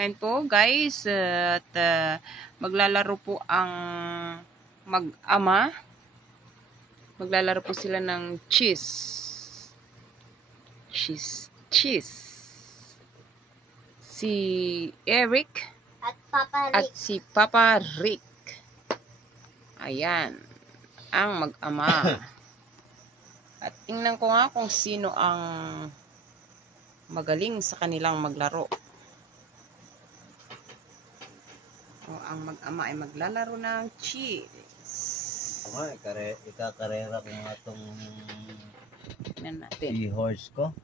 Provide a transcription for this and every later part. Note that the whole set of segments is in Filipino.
Ayan po guys, at maglalaro po ang mag-ama. Maglalaro po sila ng cheese. Si Eric at si Papa Rick. Ayan, ang mag-ama. At tingnan ko nga kung sino ang magaling sa kanilang maglaro. Ang mag-ama ay maglalaro ng cheese. Okay, ikakarera ko nga itong natin. seahorse ko.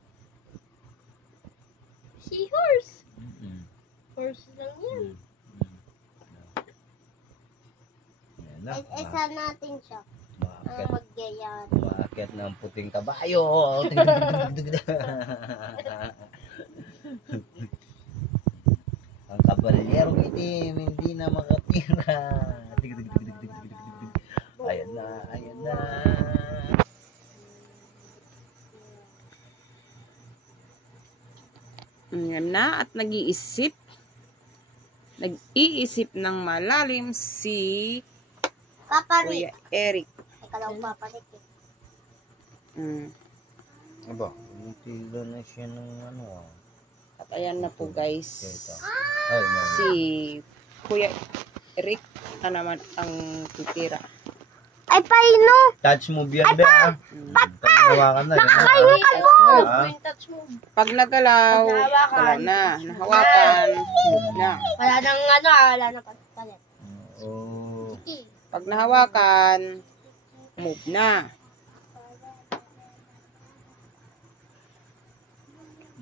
Seahorse? Horse lang yan. Yan na. Isa natin siya. Ang magyayari. Maakyat ng puting kabayo. Ang kabalyerong itim, hindi na makatira. Ayan na, ayan na. Ayan na, at nag-iisip ng malalim si Papa Kuya Rick. Eric. Ikaw daw Papa Rick eh. Aba, tilo na siya ng ano ah. At ayan na po guys, Ay, no. si Kuya Eric na naman ang titira. Ay, paino! Touch move yan ba ah? Pag na, Nakakainin ka mo! Pag nagalaw, wala na. Nahawakan, move na. Wala nang ano, wala na palit. Oh. Pag nahawakan, move na.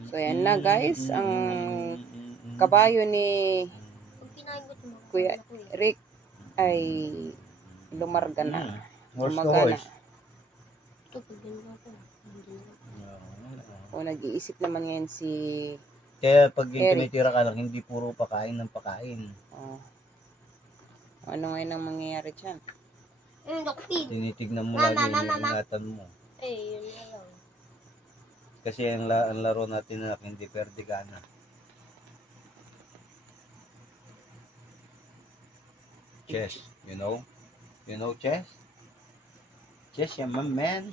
So ayan na guys, ang kabayo ni Kuya Rick ay lumarga na. Horse to Gumagana. horse. O nag-iisip naman ngayon si Kaya pag yung Eric. tumitira ka lang, hindi puro pakain ng pakain. ano ngayon ang mangyayari dyan? Tinitignan mo Mama, lagi, mama, ingatan mo. Eh, yun na lang. Kasi ang laro natin na hindi pwede gana. Chess, you know? You know chess? Chess, yeah, my man.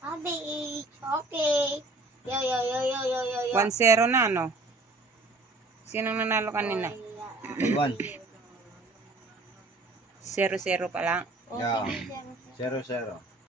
Sabi, okay. Yo, yo, yo, yo, yo, yo, yo. 1-0 na, no? Sinong nanalo kanina? 1. 0-0 pa lang. Yeah. 0-0.